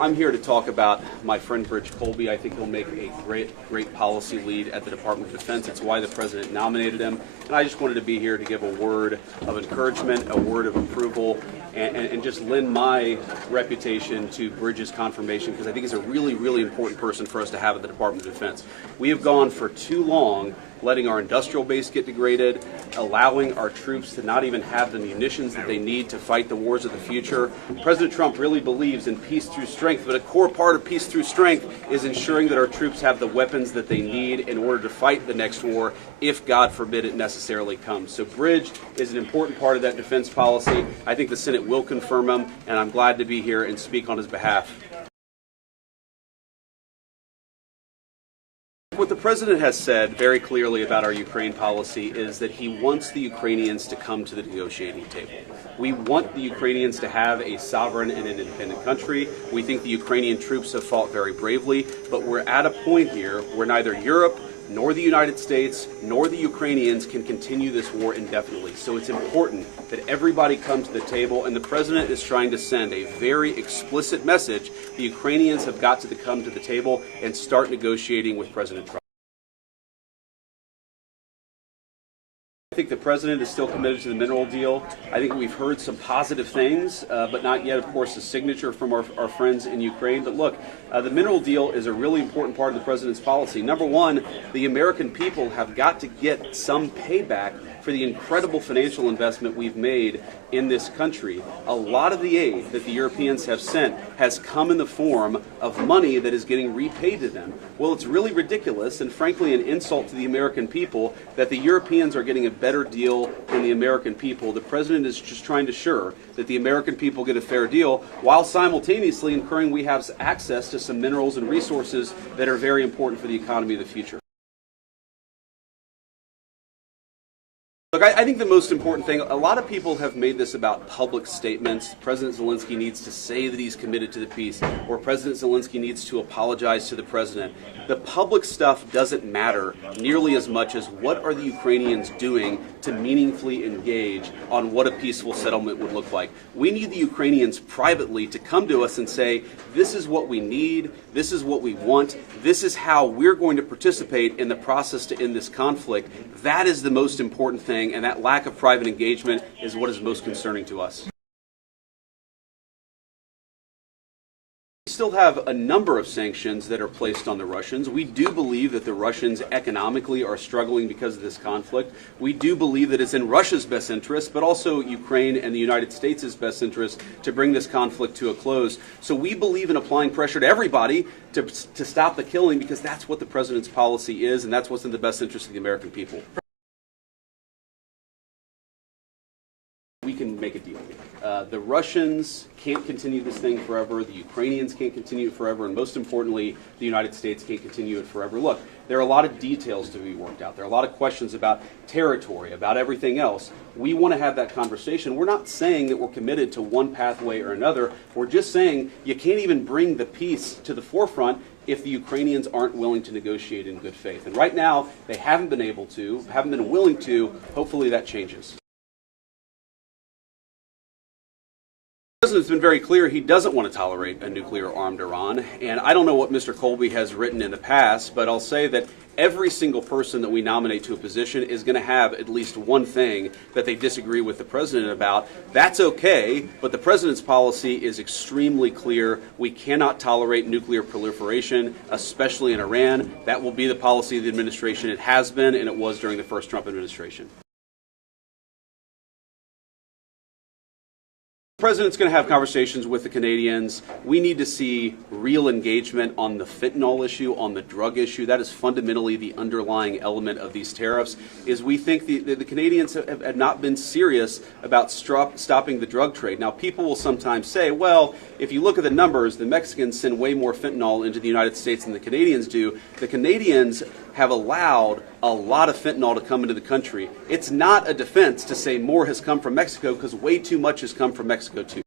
I'm here to talk about my friend Bridge Colby. I think he'll make a great policy lead at the Department of Defense. It's why the President nominated him. And I just wanted to be here to give a word of encouragement, a word of approval, and just lend my reputation to Bridge's confirmation, because I think he's a really important person for us to have at the Department of Defense. We have gone for too long letting our industrial base get degraded, allowing our troops to not even have the munitions that they need to fight the wars of the future. President Trump really believes in peace through strength, but a core part of peace through strength is ensuring that our troops have the weapons that they need in order to fight the next war, if God forbid it necessarily comes. So Bridge is an important part of that defense policy. I think the Senate will confirm him, and I'm glad to be here and speak on his behalf. What the President has said very clearly about our Ukraine policy is that he wants the Ukrainians to come to the negotiating table. We want the Ukrainians to have a sovereign and an independent country. We think the Ukrainian troops have fought very bravely, but we're at a point here where neither Europe nor the United States nor the Ukrainians can continue this war indefinitely. So it's important that everybody come to the table, and the President is trying to send a very explicit message. The Ukrainians have got to come to the table and start negotiating with President Trump. I think the President is still committed to the mineral deal. I think we've heard some positive things, but not yet, of course, a signature from our friends in Ukraine. But look, the mineral deal is a really important part of the President's policy. Number one, the American people have got to get some payback for the incredible financial investment we've made in this country. A lot of the aid that the Europeans have sent has come in the form of money that is getting repaid to them. Well, it's really ridiculous and frankly an insult to the American people that the Europeans are getting a better deal than the American people. The President is just trying to assure that the American people get a fair deal while simultaneously ensuring we have access to some minerals and resources that are very important for the economy of the future. Look, I think the most important thing, a lot of people have made this about public statements. President Zelensky needs to say that he's committed to the peace, or President Zelensky needs to apologize to the President. The public stuff doesn't matter nearly as much as what are the Ukrainians doing to meaningfully engage on what a peaceful settlement would look like. We need the Ukrainians privately to come to us and say, this is what we need, this is what we want, this is how we're going to participate in the process to end this conflict. That is the most important thing, and that lack of private engagement is what is most concerning to us. We still have a number of sanctions that are placed on the Russians. We do believe that the Russians economically are struggling because of this conflict. We do believe that it's in Russia's best interest, but also Ukraine and the United States' best interest to bring this conflict to a close. So we believe in applying pressure to everybody to stop the killing, because that's what the President's policy is, and that's what's in the best interest of the American people. We can make a deal. The Russians can't continue this thing forever, the Ukrainians can't continue it forever, and most importantly, the United States can't continue it forever. Look, there are a lot of details to be worked out. There are a lot of questions about territory, about everything else. We want to have that conversation. We're not saying that we're committed to one pathway or another. We're just saying you can't even bring the peace to the forefront if the Ukrainians aren't willing to negotiate in good faith. And right now, they haven't been able to, haven't been willing to. Hopefully that changes. The President's been very clear he doesn't want to tolerate a nuclear-armed Iran, and I don't know what Mr. Colby has written in the past, but I'll say that every single person that we nominate to a position is going to have at least one thing that they disagree with the President about. That's okay, but the President's policy is extremely clear. We cannot tolerate nuclear proliferation, especially in Iran. That will be the policy of the administration. It has been, and it was during the first Trump administration. The President's going to have conversations with the Canadians. We need to see real engagement on the fentanyl issue, on the drug issue. That is fundamentally the underlying element of these tariffs, is we think the Canadians have not been serious about stopping the drug trade. Now, people will sometimes say, well, if you look at the numbers, the Mexicans send way more fentanyl into the United States than the Canadians do. The Canadians have allowed a lot of fentanyl to come into the country. It's not a defense to say more has come from Mexico, because way too much has come from Mexico too.